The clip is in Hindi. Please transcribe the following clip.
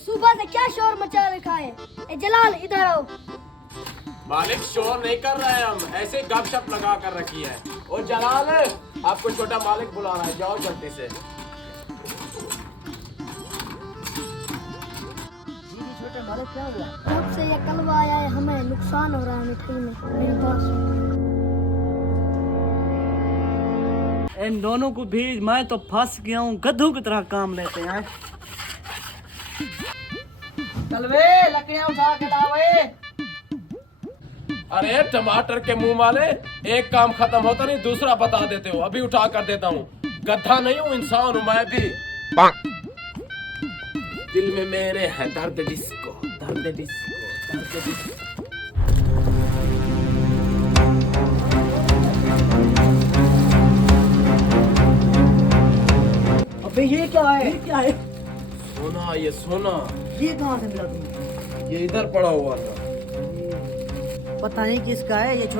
सुबह से क्या शोर मचा रखा है? ए जलाल इधर आओ। मालिक शोर नहीं कर रहे हैं, हम ऐसे गपशप लगा कर रखी है। और जलाल आपको छोटा मालिक बुला रहा है, जाओ जल्दी से। छोटे मालिक क्या हुआ? जब से ये कलवा आया है हमें नुकसान हो रहा है मिठाई में। मेरी बात सुन। इन दोनों को भी मैं तो फंस गया हूँ, गधों की तरह काम लेते हैं। कलवे लकड़ियां उठा के लावे। अरे टमाटर के मुंह वाले, एक काम खत्म होता नहीं दूसरा बता देते हो। अभी उठा कर देता हूँ। गधा नहीं हूँ, इंसान हूँ मैं भी। दिल में मेरे है दर्द डिस्को, दर्द डिस्को, दर्द डिस्को। अबे ये क्या है? ये क्या है? सोना, ये सोना। ये कहाँ से मिला तुम्हें? ये इधर पड़ा हुआ था। पता नहीं किसका है ये।